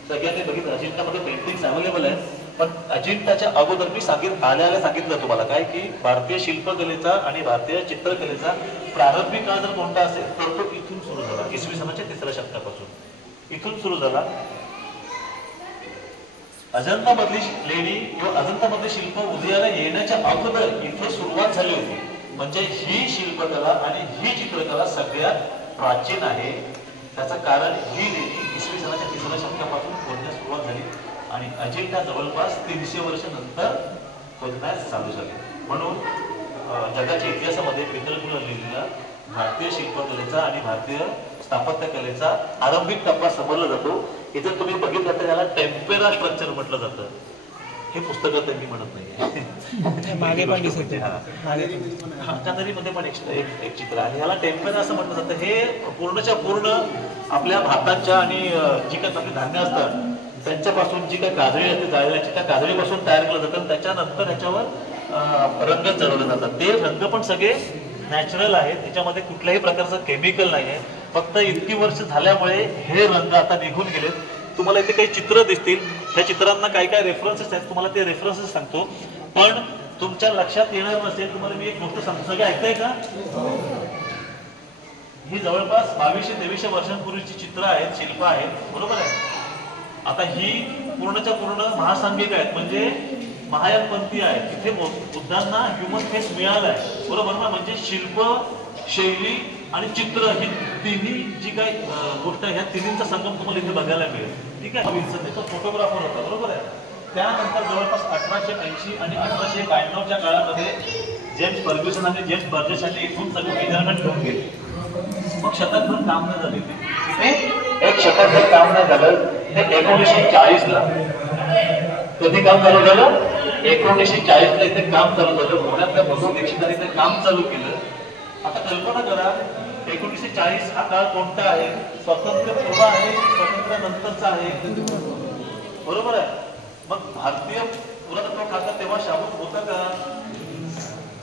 सगळ्यांनी बघितलं, अजिंठामध्ये पेंटिंग्स अवेलेबल आहेत. पण अजिंठाच्या अगोदर मी आल्याला सांगितलं तुम्हाला काय की भारतीय शिल्पकलेचा आणि भारतीय चित्रकलेचा प्रारंभिक काळ जर कोणता असेल तर तो इथून सुरू झाला, इसवी सनाच्या 3ऱ्या शतकापासून इथून सुरू झाला. अजंठामधली लेणी किंवा अजंठामधली शिल्प उदयाला येण्याच्या अगोदर इथे सुरुवात झाली होती. म्हणजे ही शिल्पकला आणि ही चित्रकला सगळ्यात प्राचीन आहे. त्याचं कारण ही लेणी इसवी सनाच्या 3ऱ्या शतकापासून खोदण्यास सुरुवात झाली आणि अजिंठा जवळपास 300 वर्ष नंतर खोदण्यास चालू झाले. म्हणून जगाच्या इतिहासामध्ये पितळखोरा लिहिलेला भारतीय शिल्पकलेचा आणि भारतीय स्थापत्य कलेचा आरंभिक टप्पा समजला जातो. इथं तुम्ही बघितलं तर याला टेम्पेरा स्ट्रक्चर म्हटलं जातं. हे पुस्तकात मी म्हणत नाही, मागे पण दिसते. कन्नडीमध्ये पण एक चित्र आहे, ह्याला टेम्पेरा असं म्हटलं जातं. हे पूर्णच्या पूर्ण आपल्या भातांच्या आणि जी काही आपली धान्य असतात त्यांच्यापासून जी काही काजळी असते जाळल्याची त्या काजळीपासून तयार केलं जातं. त्याच्यानंतर ह्याच्यावर रंग चढवले जातात. ते रंग पण सगळे नॅचरल आहेत, त्याच्यामध्ये कुठल्याही प्रकारचं केमिकल नाही आहे. फक्त इतकी वर्ष झाल्यामुळे हे रंग आता निघून गेलेत. तुम्हाला इथे काही चित्र दिसतील, त्या चित्रांना काय काय रेफरन्सेस आहेत, तुम्हाला ते रेफरन्सेस सांगतो. पण तुमच्या लक्षात येणार नसेल, तुम्हाला मी एक गोष्ट सांगतो. सगळे ऐकताय का? ही जवळपास 2200-2300 वर्षांपूर्वीची चित्र आहेत, शिल्प आहेत, बरोबर आहे. आता ही पूर्णच्या पूर्ण महासांघिक आहेत, म्हणजे महायानपंथी आहेत. इथे बुद्धांना ह्युमन फेस मिळाला आहे, बरोबर ना. म्हणजे शिल्प, शैली आणि चित्र ही तिन्ही जी काही गोष्ट ह्या तिन्हींचा संगम तुम्हाला इथे बघायला मिळेल. ठीक आहे. विल्सन तो फोटोग्राफर होता, बरोबर आहे. त्यानंतर जवळपास 1880 आणि 1891च्या काळामध्ये जेम्स फर्ग्युसन आणि जेम्स बर्जेस यांनी इथून सगळं मेजरमेंट घेऊन गेले. मग शतकभर काम न झाले, एक शतकभर काम न झालं. ते 1940ला कधी काम चालू झालं? 1940ला इथे काम चालू झालं. पुण्यातल्या भगवान दीक्षितांनी इथे काम चालू केलं. आता कल्पना करा, 1940 हा काळ कोणता आहे? स्वातंत्र्यपूर्व आहे, स्वातंत्र्यानंतरचा आहे, बरोबर आहे. मग भारतीय पुरातत्व खातं तेव्हा शाबूत होतं का?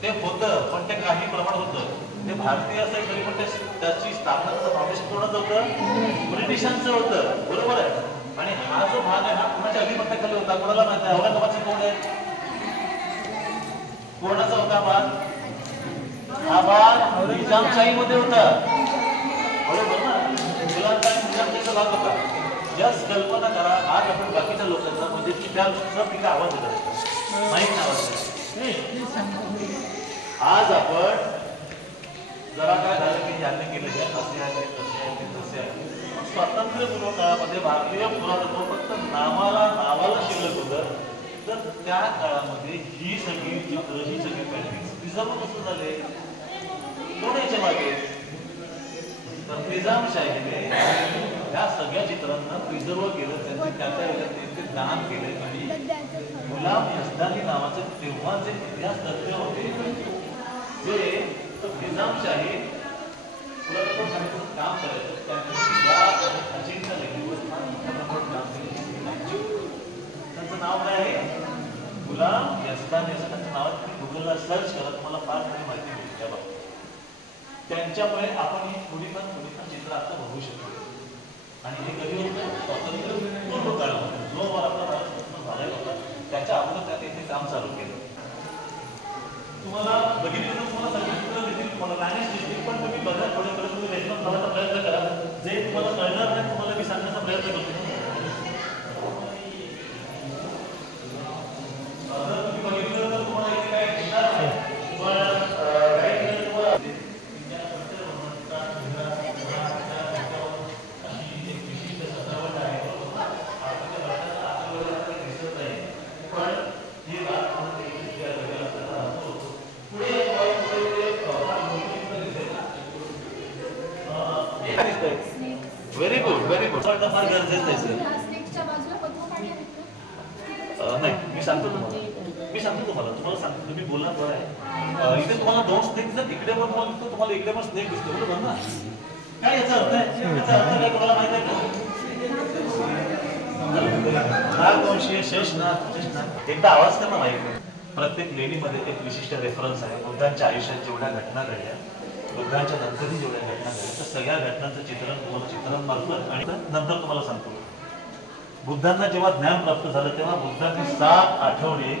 ते होतं, पण ते काही प्रमाण होतं. ते भारतीय असेल तरी पण त्याची स्थापनाचं फाउंडेशन कोणाचं होतं? ब्रिटिशांचं होतं, बरोबर आहे. आणि हा जो भाग आहे हा कुणाच्या अधिपत्याखाली होता? कोणाला माहिती आहे? औरंगाबादचे कोण आहे? कोणाचा होता भाग? हा भाग निजामशाहीमध्ये होता, बरोबर ना. निजामशाहीचा भाग होता. जस्ट कल्पना करा, आज आपण बाकीच्या लोकांना म्हणजे त्याचा तिला आवाज येतो, माहीत नाही आवाज. आज आपण जरा काय झालं की यांनी केले असे आहे, तसे आहे, तसे आहे. स्वातंत्र्यपूर्व काळामध्ये भारतीय पुरातत्व फक्त नावाला शिल्लक होतं. तर त्या काळामध्ये ही सगळी चित्र, ही सगळी पेंटिंग्स प्रिझर्व कसं झाले? कोण याच्या मागे? तर निजामशाहीने या सगळ्या चित्रांना प्रिझर्व केलं, त्यांनी त्याच्या ते दान केले. आणि गुलाम यजदानी नावाचे तेव्हाचे इतिहास तज्ञ होते, जे निजामशाही पुरातत्व खात्याचं काम करायचं. त्यांनी या अजिंठा लेणीवर त्यांचं नाव काय आहे? गुलाम यजदानी असं त्यांचं नाव आहे. गुगलला सर्च करा, तुम्हाला फार काही माहिती मिळेल त्या बाबतीत. त्यांच्यामुळे आपण ही थोडीफार चित्र आता बघू शकतो. आणि हे कधी होतं? स्वातंत्र्यपूर्व काळामध्ये जो आपला भारत स्वतंत्र झालेला होता त्याच्या अगोदर त्याने इथे काम चालू केलं. तुम्हाला बघितलं तर तुम्हाला सगळी चित्र देतील, तुम्हाला मॅनेज दिसतील, पण तुम्ही बघा थोडे तुम्ही रेस्पॉन्स लावण्याचा प्रयत्न करा. जे तुम्हाला कळणार नाही तुम्हाला मी सांगण्याचा प्रयत्न करतो. तुम्ही बघितलं तर तुम्हाला इथे काय दिसणार नाही, पण काही तुम्हाला व्हेरी गुड, व्हेरी गुड. फार गरजेचं आहे सर. नाही, मी सांगतो तुम्हाला सांगतो. तुम्ही बोला बरं आहे. इथे तुम्हाला 2 स्नेक दिसतात, इकडे पण तुम्हाला दिसतो, तुम्हाला इकडे पण स्नेक दिसतो, बरोबर ना. काय याचा अर्थ आहे? याचा अर्थ काय तुम्हाला माहिती आहे का? नागवंशीय शेषनाग एकदा आवाज करणं माहिती. प्रत्येक लेणीमध्ये एक विशिष्ट रेफरन्स आहे. बुद्धांच्या आयुष्यात जेवढ्या घटना घडल्या बुद्धांच्या नंतरही जेवढ्या घटना झाल्या त्या सगळ्या घटनांचं चित्रण तुम्हाला चित्रणामार्फत आणि नंतर तुम्हाला सांगतो. बुद्धांना जेव्हा ज्ञान प्राप्त झालं तेव्हा बुद्धांनी 7 आठवडे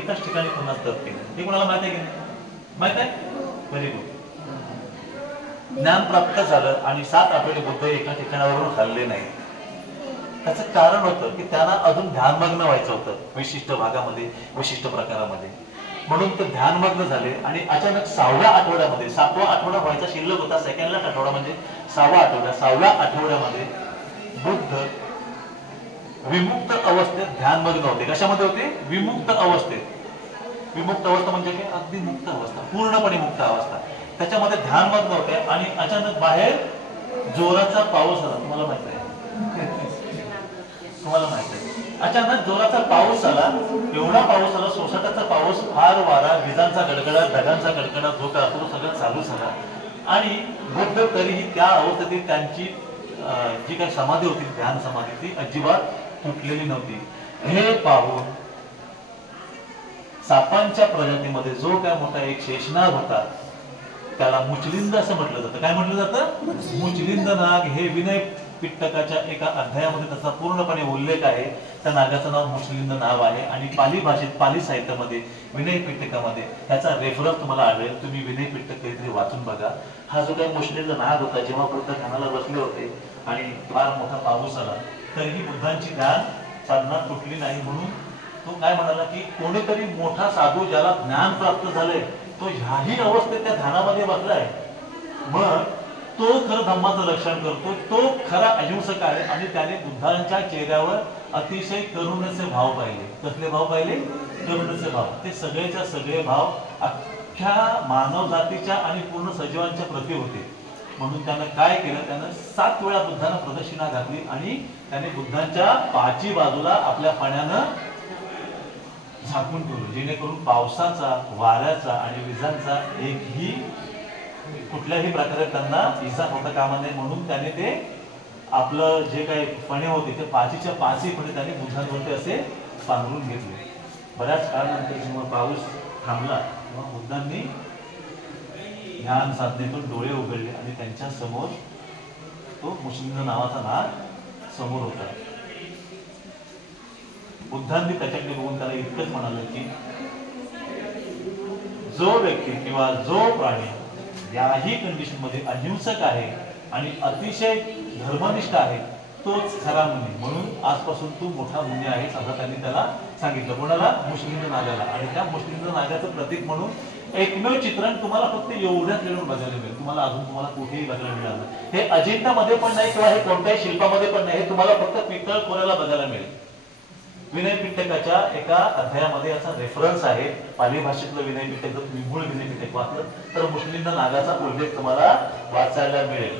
एकाच ठिकाणी पुन्हा तप केलं. हे कोणाला माहित आहे की नाही? माहित आहे? Very good. ज्ञान प्राप्त झालं आणि 7 आठवडे बुद्ध एका ठिकाणावरून हलले नाही. त्याचं कारण होतं की त्यांना अजून ध्यानमग्न व्हायचं होतं विशिष्ट भागामध्ये, विशिष्ट प्रकारामध्ये. म्हणून ते ध्यानमग्न झाले आणि अचानक 6व्या आठवड्यामध्ये, 7वा आठवडा व्हायचा शिल्लक होता, सेकंड आठवडा म्हणजे 6वा आठवडा, 6व्या आठवड्यामध्ये बुद्ध विमुक्त अवस्थेत ध्यानमग्न होते. कशामध्ये होते? विमुक्त अवस्थेत. विमुक्त अवस्था म्हणजे काय? अगदी मुक्त अवस्था, पूर्णपणे मुक्त अवस्था. त्याच्यामध्ये ध्यानमग्न होते आणि अचानक बाहेर जोराचा पाऊस आला. तुम्हाला माहित आहे? तुम्हाला माहित आहे? अचानक जोराचा पाऊस आला. एवढा पाऊस आला, सोसाट्याचा पाऊस, फार वारा, विजांचा गडगडाट, ढगांचा गडगडाट, धोका असतो सगळं चालू झाला. आणि बुद्ध तरीही त्या अवस्थेतील त्यांची जी काही समाधी होती, ध्यान समाधी, ती अजिबात तुटलेली नव्हती. हे पाहून सापांच्या प्रजातीमध्ये जो काय मोठा एक शेषनाग होता, त्याला मुचलिंद असं म्हटलं जातं. काय म्हटलं जातं? मुचलिंद नाग. हे विनय पिटकाच्या एका अध्यायामध्ये त्याचा पूर्णपणे उल्लेख आहे. त्या नागाचं नाव मुचलिंद नाव आहे आणि पाली भाषेत, पाली साहित्यामध्ये, विनय पिटकामध्ये त्याचा रेफरन्स तुम्हाला आढळेल. तुम्ही विनय पिटक काहीतरी वाचून बघा. हा जो काही मुचलिंद नाग होता, जेव्हा बुद्ध ध्यानाला बसले होते आणि फार मोठा पाऊस आला, तरीही बुद्धांची ध्यान साधना तुटली नाही. म्हणून तो काय म्हणाला की कोणीतरी मोठा साधू ज्याला ज्ञान प्राप्त झालंय तो ह्याही अवस्थेत त्या ध्यानामध्ये बसलाय, मग तो खरं धम्माचं लक्षण करतो, तो खरा अहिंसक आहे. आणि त्याने बुद्धांच्या चेहऱ्यावर अतिशय करुणेचे भाव पाहिले. कसले भाव पाहिले? करुणेचे भाव. ते सगळेच्या सगळे भाव अख्ख्या मानव जातीच्या आणि पूर्ण सजीवांच्या प्रती होते. म्हणून त्यानं काय केलं? त्यानं 7 वेळा बुद्धांना प्रदक्षिणा घातली आणि त्याने बुद्धांच्या पाची बाजूला आपल्या पाण्यानं झाकून ठेवलं, जेणेकरून पावसाचा, वाऱ्याचा आणि विजांचा एकही कुठल्याही प्रकारे त्यांना इजा होता कामा नये. म्हणून त्याने ते आपलं जे काही फणे होते ते पाचीच्या 5ही फणे त्याने बुद्धांवरती असे पांघरून घेतले. बऱ्याच काळानंतर जेव्हा पाऊस थांबला तेव्हा बुद्धांनी ध्यान साधनेतून डोळे उघडले आणि त्यांच्या समोर तो मुचलिंद नावाचा नाग समोर होता. बुद्धांनी त्याच्याकडे बघून त्याला इतकंच म्हणाले की जो व्यक्ती किंवा जो प्राणी याही कंडिशन मध्ये अहिंसक आहे आणि अतिशय धर्मनिष्ठ आहे तोच खरा मुनी. म्हणून आजपासून तू मोठा मुनी आहेस असं त्यांनी त्याला सांगितलं. कोणाला? मुचलिंद नागाला. आणि त्या मुचलिंद नागाचं प्रतीक म्हणून एकमेव चित्रण तुम्हाला फक्त एवढ्याच लेवलवर बघायला मिळेल. तुम्हाला अजून तुम्हाला कुठेही बघायला मिळणार नाही. हे अजिंठामध्ये पण नाही किंवा हे कोणत्याही शिल्पामध्ये पण नाही. हे तुम्हाला फक्त पितळ खोऱ्याला बघायला मिळेल. विनय पिटकाच्या एका अध्यायामध्ये याचा रेफरन्स आहे. पाली भाषेतलं विनय पिटक जर तुम्ही मूळ विनय पिटक वाचलं तर मुचलिंद नागाचा उल्लेख तुम्हाला वाचायला मिळेल.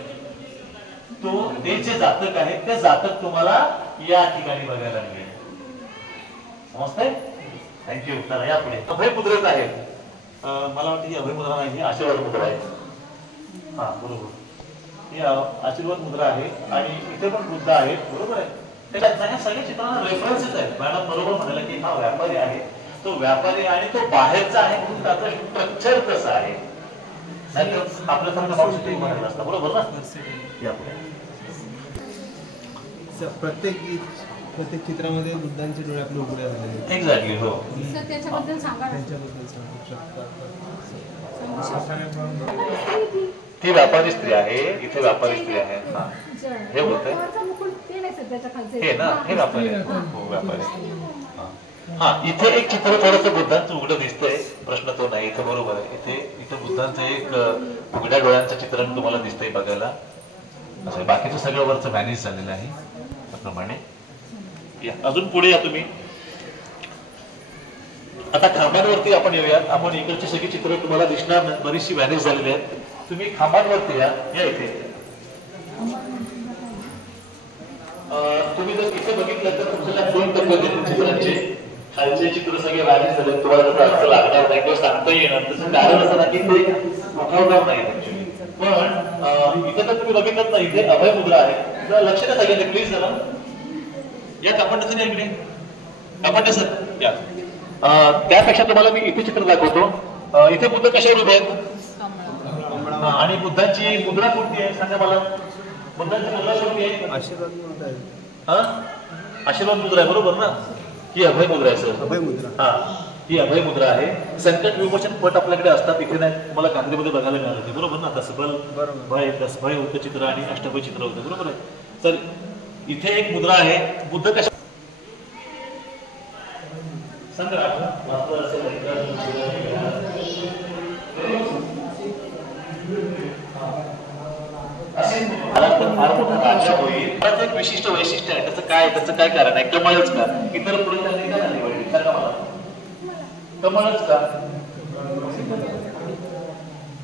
तो ते जे जातक आहे ते जातक तुम्हाला या ठिकाणी बघायला मिळेल. समजतंय? थँक्यू. तर या पुढे अभय मुद्रेत आहे. मला वाटतं ही अभय मुद्रा नाही, ही आशीर्वाद मुद्रा आहे. हा बरोबर, ही आशीर्वाद मुद्रा आहे आणि इथे पण बुद्ध आहे. बरोबर आहे. त्याच्या सगळ्या चित्रांना रेफरन्सेस आहेत. मॅडम बरोबर म्हणाला की हा व्यापारी आहे, तो व्यापारी आणि तो बाहेरचा आहे म्हणून त्याचं स्ट्रक्चर कसं आहे. नाहीतर आपल्यासारखं माणूस म्हणायला असतं. बरोबर ना? प्रत्येक चित्रामध्ये बुद्धांचे डोळे आपले उघडे झालेले. एक्झॅक्टली. हो. त्याच्याबद्दल सांगा. ती व्यापारी स्त्री आहे, इथे व्यापारी स्त्री आहे. हे होत हे ना, हे व्यापारी. हो, व्यापारी. हा, इथे एक चित्र थोडस बुद्धांचं उघडं दिसतंय, प्रश्न तो नाही. इथे बरोबर आहे. इथे बुद्धांचं एक उघड्या डोळ्यांचं चित्रण तुम्हाला दिसतंय बघायला. असं बाकीचं सगळं वरचं व्हॅनिश झालेलं आहे त्याप्रमाणे. अजून पुढे या तुम्ही. आता खांबांवरती आपण येऊयात. आपण इकडची सगळी चित्र तुम्हाला दिसणार नाही, बरीचशी व्हॅनिश झालेली आहेत. तुम्ही खांबांवरती या इथे. तुम्ही जर इथे बघितलं तर तुमच्या 2 टप्पे चित्रांचे. खालचे चित्र सगळे व्हॅनिश झाले. तुम्हाला त्याचा अर्थ लागणार नाही किंवा सांगता येणार. तसं कारण असं ना की ते उठवणार नाही ऍक्च्युली. पण इथे तर तुम्ही बघितलं ना, इथे अभय मुद्रा आहे. जरा लक्ष द्या सगळ्यांनी प्लीज. जरा या कापड सर, इकडे कापड सर या. त्यापेक्षा तुम्हाला मी इथे चित्र दाखवतो. इथे बुद्ध कशावर उभे आहेत? आणि बुद्धांची मुद्रा कोणती आहे सांगा मला. बुद्धांची मुद्रा कोणती आहे? आशीर्वाद मुद्रा आहे, बरोबर ना. ही अभय मुद्रा आहे सर. अभय मुद्रा. हा, ही अभय मुद्रा आहे. संकट विमोचन पट आपल्याकडे असतात, इथे नाही तुम्हाला गांधीमध्ये बघायला मिळालं ते, बरोबर ना. दसभय होतं चित्र आणि अष्टभय चित्र होतं, बरोबर आहे. तर इथे एक मुद्रा आहे. बुद्ध कशा सांगा एक विशिष्ट वैशिष्ट्य आहे. त्याचं काय कारण आहे? कमळच का? इतर पुढे त्यांनी का नाही निवडली सांगा मला. कमळच का?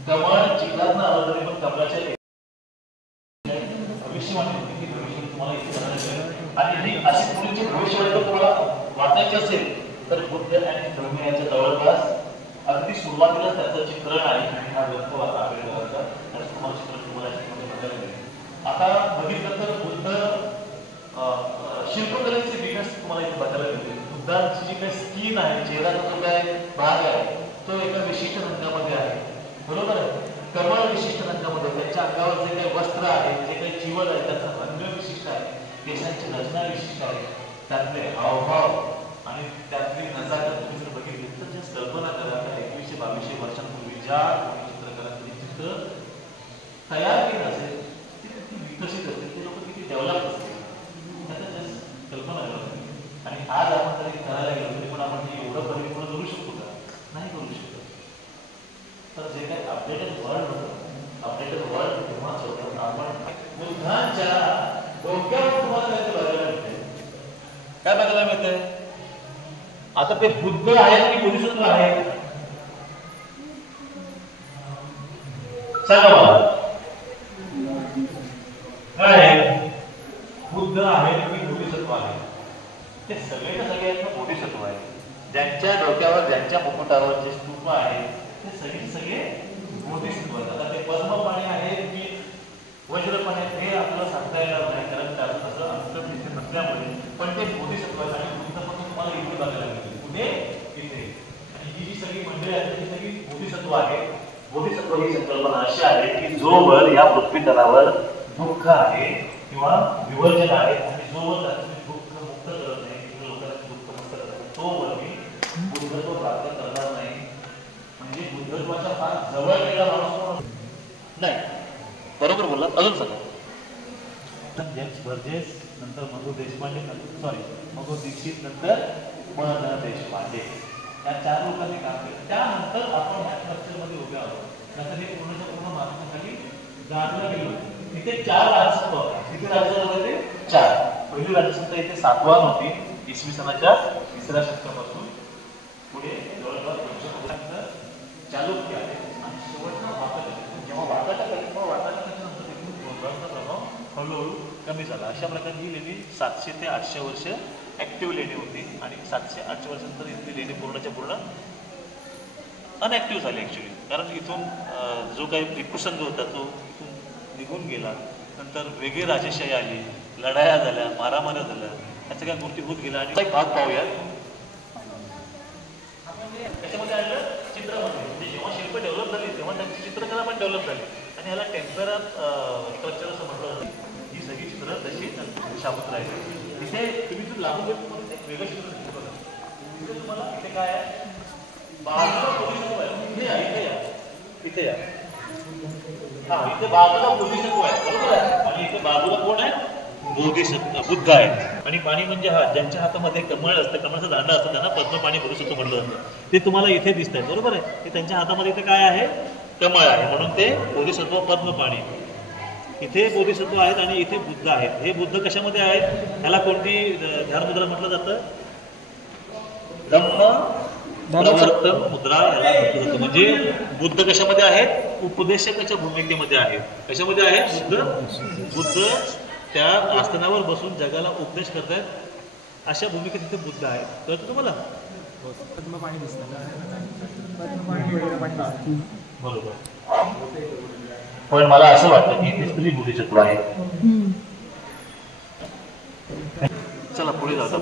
कमळ चिखलात आलं तरी पण कमळाच्या भविष्यवाणी तुम्हाला इथे आणि अशी पुढची भविष्यवाणी जर तुम्हाला वाचायची असेल तर बुद्ध आणि धर्म यांच्या जवळपास अगदी सुरुवातीला त्याचं चित्रण आहे आणि हा ग्रंथ वाचा आपल्याला आणि तुम्हाला चित्रण तुम्हाला बघायला मिळेल. आता बघितलं तर बुद्ध शिल्पकलेचे विकास तुम्हाला इथे बघायला मिळते. बुद्धांची जी काही स्किन आहे, चेहऱ्याचा जो काय भाग आहे तो एका विशिष्ट रंगामध्ये आहे, बरोबर आहे. कमळ विशिष्ट रंगामध्ये, त्यांच्या अंगावर जे काही वस्त्र आहे, जे काही चिवड आहे त्याचा रंग विशिष्ट आहे, केसांची रचना विशिष्ट आहे, त्यातले हावभाव आणि त्यातली नजाकत तुम्ही जर बघितली तर just कल्पना करा 2100-2200 वर्षांपूर्वी ज्या चित्रकारांनी चित्र तयार केलं असेल ते विकसित असेल, ते लोक किती डेव्हलप असतील त्याचा जस्ट कल्पना करा. आणि आज आपण जरी करायला गेलो तरी पण आपण एवढं परिपूर्ण करू शकतो का? नाही करू शकतो. तर जे काही अपडेटेड वर्ल्ड होतं, अपडेटेड वर्ल्ड तेव्हाच होतं आपण बुद्धांच्या डोक्यावर तुम्हाला काय बघायला मिळते. काय बघायला मिळतंय? आता ते बुद्ध आहेत की बोधिसत्व आहेत सांगा मला. काय बुद्ध आहेत की बोधिसत्व आहेत? ते सगळेच्या सगळे बोधिसत्व आहेत. ज्यांच्या डोक्यावर ज्यांच्या मुकुटावर जे स्तूप आहे ते सगळे बोधिसत्व आहेत. आता ते पद्मपाणी आहेत की वज्रपाणी आहेत हे आपल्याला सांगता येणार नाही, कारण त्याचं अंतर तिथे नसल्यामुळे, पण ते बोधिसत्व आहेत. आणि बुद्ध पण तुम्हाला इथे बघायला मिळते, कुठे? इथे. आणि ही जी सगळी मंडळी आहेत ती सगळी बोधिसत्व आहे. बोधिसत्व ही संकल्पना अशी आहे की जोवर या पृथ्वीतलावर दुःख आहे किंवा विवर्जन आहे आणि जोवर त्याचे दुःख मुक्त करत नाही किंवा लोकांचे दुःख मुक्त करत नाही तोवर मी बुद्धत्व प्राप्त करणार नाही. म्हणजे बुद्धत्वाच्या फार जवळ गेला माणूस नाही. बरोबर बोलला. अजून सांगा. जेम्स बर्जेस, नंतर मधु देशपांडे, मधु दीक्षित, नंतर म न देशपांडे, या 4 लोकांनी काम केलं. त्यानंतर आपण ह्या स्ट्रक्चरमध्ये उभे आहोत. नंतर हे पूर्णच्या पूर्ण महाराष्ट्राखाली जाणलं गेलो. इथे 4 राजसत्ता होते. किती राजसत्ता होते? 4. पहिली राजसत्ता इथे सातवाहन होती, इसवी सनाच्या 3ऱ्या शतकापासून पुढे जवळपास 200 वर्षानंतर चालुक्य आहे आणि शेवटचा वाकाटक. जेव्हा वाकाटक आले तेव्हा वाकाटकाच्या नंतर एकूण गोंधळाचा प्रभाव हळूहळू कमी झाला. अशा प्रकारे ही लेणी 700 ते 800 वर्ष ऍक्टिव्ह लेणी होती आणि 700-800 वर्षानंतर इथली लेणी पूर्णच्या पूर्ण अनऍक्टिव्ह झाली ॲक्च्युली. कारण इथून जो काही विकुसंग होता तो इथून निघून गेला. नंतर वेगळी राजेशाही आली, लढाया झाल्या, मारामाऱ्या झाल्या, या सगळ्या गोष्टी होत गेल्या. आणि एक भाग पाहूया त्याच्यामध्ये आलं चित्रामध्ये. म्हणजे जेव्हा शिल्प डेव्हलप झाली तेव्हा त्यांची चित्रकला पण डेव्हलप झाली आणि ह्याला टेम्परर स्ट्रक्चर असं म्हटलं जातं. ही सगळी चित्र तशी शाबूत राहिली. इथे तुम्ही जर लागू गेलं तुम्हाला एक वेगळं चित्र दिसतं बघा. इथे तुम्हाला इथे काय आहे? बाजूला बोधिसत्व आहे. इथे या इथे या. हा, इथे बाजूला बोधिसत्व आहे, बरोबर आहे. आणि इथे बाजूला कोण आहे? बोधिसत्व बुद्ध आहे. आणि पाणी म्हणजे हा ज्यांच्या हातामध्ये कमळ असतं, कमळाचं दांडा असतं, त्यांना पद्मपाणी बोधिसत्व म्हटलं जातं. ते तुम्हाला इथे दिसत आहे, बरोबर आहे. ते त्यांच्या हातामध्ये इथे काय आहे? कमळ आहे, म्हणून ते बोधिसत्व पद्मपाणी. इथे बोधिसत्व आहेत आणि इथे बुद्ध आहेत. हे बुद्ध कशामध्ये आहेत? ह्याला कोणती ध्यानमुद्रा म्हटलं जातं? ब्रह्म प्रवर्तन मुद्रा याला म्हटलं जातं. म्हणजे बुद्ध कशामध्ये आहेत? उपदेशकाच्या भूमिकेमध्ये आहेत. कशामध्ये आहेत? बुद्ध त्या आसनावर बसून जगाला उपदेश करतायत, अशा भूमिकेत इथे बुद्ध आहेत. कळतं तुम्हाला? पद्मपाणी दिसतं. बरोबर. पण मला असं वाटतं की ते स्त्री बोधिसत्व आहे. चला पुढे जाऊ.